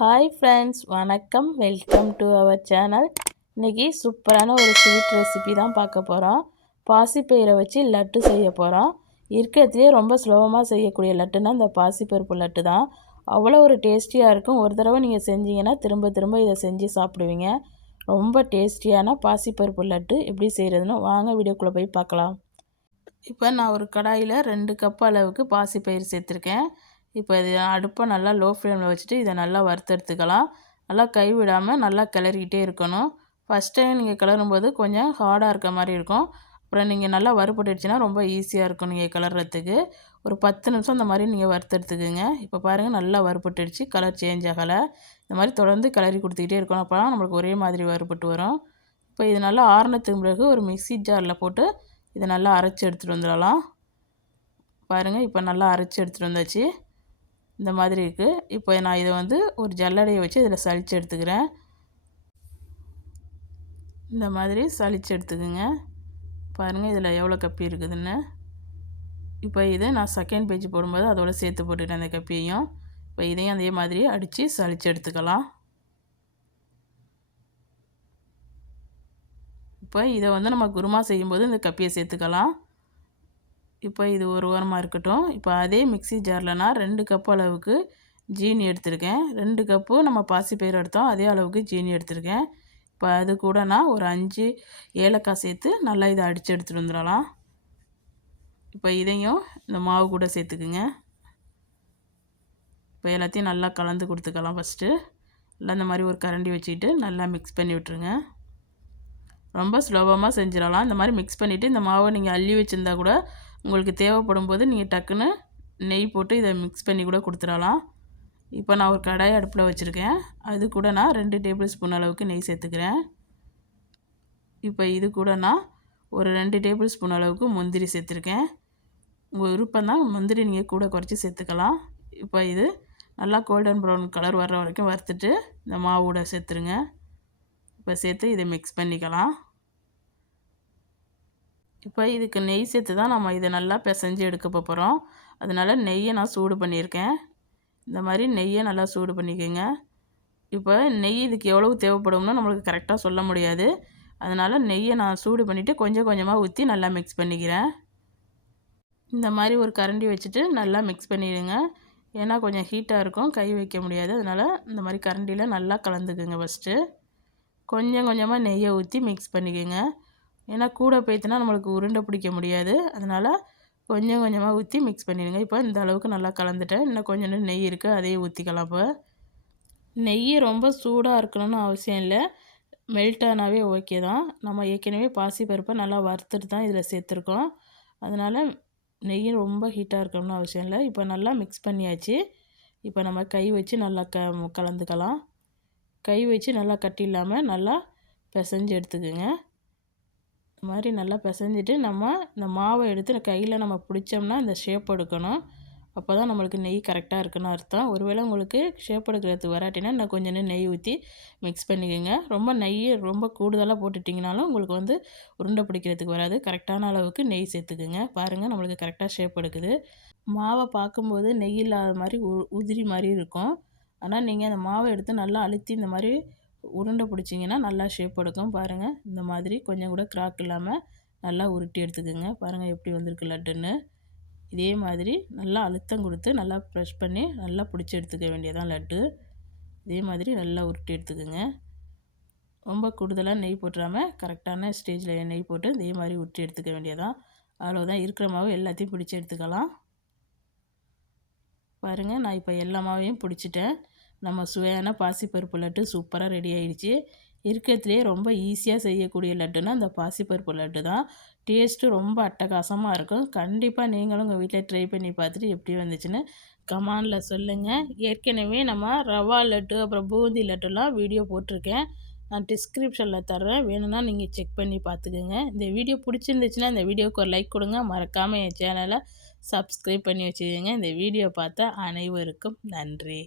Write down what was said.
Hi friends, வணக்கம். Welcome to our channel. இன்றைக்கி சூப்பரான ஒரு ஸ்வீட் ரெசிபி தான் பார்க்க போகிறோம். பாசிப்பயிரை வச்சு லட்டு செய்ய போகிறோம். இருக்கிறதுலே ரொம்ப சுலபமாக செய்யக்கூடிய லட்டுன்னா இந்த பாசிப்பருப்பு லட்டு தான். அவ்வளோ ஒரு டேஸ்டியாக இருக்கும். ஒரு தடவை நீங்கள் செஞ்சீங்கன்னா திரும்ப திரும்ப இதை செஞ்சு சாப்பிடுவீங்க. ரொம்ப டேஸ்டியான பாசிப்பருப்பு லட்டு எப்படி செய்கிறதுன்னு வாங்க வீடியோக்குள்ளே போய் பார்க்கலாம். இப்போ நான் ஒரு கடாயில் 2 கப் அளவுக்கு பாசிப்பயிறு சேர்த்துருக்கேன். இப்போ இது அடுப்பை நல்லா லோ ஃப்ளேமில் வச்சுட்டு இதை நல்லா வறுத்தெடுத்துக்கலாம். நல்லா கைவிடாமல் நல்லா கிளறிக்கிட்டே இருக்கணும். ஃபஸ்ட் டைம் நீங்கள் கிளறும்போது கொஞ்சம் ஹார்டாக இருக்க மாதிரி இருக்கும். அப்புறம் நீங்கள் நல்லா வறுபட்டுடுச்சுன்னா ரொம்ப ஈஸியாக இருக்கும் நீங்கள் கிளறதுக்கு. ஒரு 10 நிமிஷம் இந்த மாதிரி நீங்கள் வறுத்தெடுத்துக்குங்க. இப்போ பாருங்கள் நல்லா வறுபட்டுடுச்சு, கலர் சேஞ்ச் ஆகலை. இந்த மாதிரி தொடர்ந்து கிளறி கொடுத்துக்கிட்டே இருக்கணும். அப்போ தான் நம்மளுக்கு ஒரே மாதிரி வறுபட்டு வரும். இப்போ இது நல்லா ஆறுனதுக்கு பிறகு ஒரு மிக்ஸி ஜாரில் போட்டு இதை நல்லா அரைச்சி எடுத்துகிட்டு வந்துடலாம். பாருங்கள் இப்போ நல்லா அரைச்சி எடுத்துகிட்டு வந்தாச்சு. இந்த மாதிரி இருக்குது. இப்போ நான் இதை ஒரு ஜல்லடையை வச்சு இதில் சலித்து எடுத்துக்கிறேன். இந்த மாதிரி சலித்து எடுத்துக்குங்க. பாருங்கள் இதில் எவ்வளோ கப்பி இருக்குதுன்னு. இப்போ இதை நான் செகண்ட் பேஜ் போடும்போது அதோட சேர்த்து போட்டுக்கிட்டேன் அந்த கப்பியையும். இப்போ இதையும் அதே மாதிரி அடித்து சலித்து எடுத்துக்கலாம். இப்போ இதை நம்ம குருமா செய்யும்போது இந்த கப்பியை சேர்த்துக்கலாம். இப்போ இது ஒரு ஓரமாக இருக்கட்டும். இப்போ அதே மிக்ஸி ஜாரில் நான் 2 கப் அளவுக்கு ஜீனி எடுத்திருக்கேன். 2 கப்பு நம்ம பாசிப்பயிறு எடுத்தோம், அதே அளவுக்கு ஜீனி எடுத்திருக்கேன். இப்போ அது கூட நான் ஒரு 5 ஏலக்காய் சேர்த்து நல்லா இதை அடித்து எடுத்துகிட்டு வந்துடலாம். இப்போ இதையும் இந்த மாவு கூட சேர்த்துக்குங்க. இப்போ எல்லாத்தையும் நல்லா கலந்து கொடுத்துக்கலாம். ஃபஸ்ட்டு நல்லா இந்த மாதிரி ஒரு கரண்டி வச்சுக்கிட்டு நல்லா மிக்ஸ் பண்ணி விட்டுருங்க. ரொம்ப சுலபமாக செஞ்சிடலாம். இந்த மாதிரி மிக்ஸ் பண்ணிவிட்டு இந்த மாவை நீங்கள் அள்ளி வச்சுருந்தா கூட உங்களுக்கு தேவைப்படும் போது நீங்கள் டக்குன்னு நெய் போட்டு இதை மிக்ஸ் பண்ணி கூட கொடுத்துடலாம். இப்போ நான் ஒரு கடாய் அடுப்பில் வச்சுருக்கேன். அது கூட நான் 2 டேபிள் ஸ்பூன் அளவுக்கு நெய் சேர்த்துக்கிறேன். இப்போ இது கூட நான் ஒரு 2 டேபிள் ஸ்பூன் அளவுக்கு முந்திரி சேர்த்துருக்கேன். உங்கள் விருப்பம் தான், முந்திரி நீங்கள் கூட குறைச்சி சேர்த்துக்கலாம். இப்போ இது நல்லா கோல்டன் ப்ரௌன் கலர் வர்ற வரைக்கும் வறுத்துட்டு இந்த மாவோட சேர்த்துருங்க. இப்போ சேர்த்து இதை மிக்ஸ் பண்ணிக்கலாம். இப்போ இதுக்கு நெய் சேர்த்து தான் நம்ம இதை நல்லா பிசைஞ்சு எடுக்க போகிறோம். அதனால் நெய்யை நான் சூடு பண்ணியிருக்கேன். இந்த மாதிரி நெய்யை நல்லா சூடு பண்ணிக்கோங்க. இப்போ நெய் இதுக்கு எவ்வளவு தேவைப்படும்னு நம்மளுக்கு கரெக்டாக சொல்ல முடியாது. அதனால் நெய்யை நான் சூடு பண்ணிவிட்டு கொஞ்சம் கொஞ்சமாக ஊற்றி நல்லா மிக்ஸ் பண்ணிக்கிறேன். இந்த மாதிரி ஒரு கரண்டி வச்சுட்டு நல்லா மிக்ஸ் பண்ணிடுங்க. ஏன்னா கொஞ்சம் ஹீட்டாக இருக்கும், கை வைக்க முடியாது. அதனால் இந்த மாதிரி கரண்டியில் நல்லா கலந்துக்குங்க. ஃபஸ்ட்டு கொஞ்சம் கொஞ்சமாக நெய்யை ஊற்றி மிக்ஸ் பண்ணிக்கோங்க. ஏன்னா கூட போய்த்துனா நம்மளுக்கு உருண்டை பிடிக்க முடியாது. அதனால் கொஞ்சம் கொஞ்சமாக ஊற்றி மிக்ஸ் பண்ணிடுங்க. இப்போ இந்த அளவுக்கு நல்லா கலந்துட்டேன். இன்னும் கொஞ்சம் நெய் இருக்குது, அதையும் ஊற்றிக்கலாம். இப்போ நெய் ரொம்ப சூடாக இருக்கணும்னு அவசியம் இல்லை, மெல்ட் ஆனாவே ஓகே தான். நம்ம ஏற்கனவே பாசிப்பருப்பை நல்லா வறுத்துட்டு தான் இதில் சேர்த்துருக்கோம். அதனால் நெய் ரொம்ப ஹீட்டாக இருக்கணும்னு அவசியம் இல்லை. இப்போ நல்லா மிக்ஸ் பண்ணியாச்சு. இப்போ நம்ம கை வச்சு நல்லா கலந்துக்கலாம். கை வச்சு நல்லா கட்டி இல்லாமல் நல்லா பிசைஞ்சு எடுத்துக்குங்க. இந்த மாதிரி நல்லா பிசைஞ்சிட்டு நம்ம இந்த மாவை எடுத்து கையில் நம்ம பிடிச்சோம்னா இந்த ஷேப் எடுக்கணும். அப்போ தான் நம்மளுக்கு நெய் கரெக்டாக இருக்குன்னு அர்த்தம். ஒருவேளை உங்களுக்கு ஷேப் எடுக்கிறதுக்கு வராட்டினா இன்னும் கொஞ்சம் நெய் ஊற்றி மிக்ஸ் பண்ணிக்கோங்க. ரொம்ப நெய் ரொம்ப கூடுதலாக போட்டுட்டிங்கனாலும் உங்களுக்கு உருண்டை பிடிக்கிறதுக்கு வராது. கரெக்டான அளவுக்கு நெய் சேர்த்துக்குங்க. பாருங்கள் நம்மளுக்கு கரெக்டாக ஷேப் எடுக்குது. மாவை பார்க்கும்போது நெய் இல்லாத மாதிரி உதிரி மாதிரி இருக்கும். ஆனால் நீங்கள் அந்த மாவை எடுத்து நல்லா அழுத்தி இந்த மாதிரி உருண்டை பிடிச்சிங்கன்னா நல்லா ஷேப் எடுக்கும். பாருங்கள் இந்த மாதிரி கொஞ்சம் கூட கிராக் இல்லாமல் நல்லா உருட்டி எடுத்துக்கோங்க. பாருங்கள் எப்படி வந்திருக்கு லட்டுன்னு. இதே மாதிரி நல்லா அழுத்தம் கொடுத்து நல்லா ப்ரெஷ் பண்ணி நல்லா பிடிச்சி எடுத்துக்க வேண்டியதான் லட்டு. இதே மாதிரி நல்லா உருட்டி எடுத்துக்கோங்க. ரொம்ப கூடுதலாக நெய் போட்டுறாமல் கரெக்டான ஸ்டேஜில் நெய் போட்டு இதே மாதிரி உருட்டி எடுத்துக்க வேண்டியதான். அவ்வளோதான், இருக்கிற மாவு எல்லாத்தையும் பிடிச்சி எடுத்துக்கலாம். பாருங்கள் நான் இப்போ எல்லா மாவையும் பிடிச்சிட்டேன். நம்ம சுவையான பாசிப்பருப்பு லட்டு சூப்பராக ரெடி ஆகிடுச்சு. இருக்கிறதுலே ரொம்ப ஈஸியாக செய்யக்கூடிய லட்டுன்னா அந்த பாசிப்பருப்பு லட்டு தான். டேஸ்ட்டு ரொம்ப அட்டகாசமாக இருக்கும். கண்டிப்பாக நீங்களும் உங்கள் வீட்டில் ட்ரை பண்ணி பார்த்துட்டு எப்படி வந்துச்சுன்னு கமெண்டில் சொல்லுங்கள். ஏற்கனவே நம்ம ரவா லட்டு அப்புறம் பூந்தி லட்டுலாம் வீடியோ போட்டிருக்கேன். நான் டிஸ்கிரிப்ஷனில் தர்றேன், வேணும்னா நீங்கள் செக் பண்ணி பார்த்துக்கோங்க. இந்த வீடியோ பிடிச்சிருந்துச்சுன்னா இந்த வீடியோவுக்கு ஒரு லைக் கொடுங்க. மறக்காமல் என் சேனலை சப்ஸ்கிரைப் பண்ணி வச்சுக்கோங்க. இந்த வீடியோ பார்த்த அனைவருக்கும் நன்றி.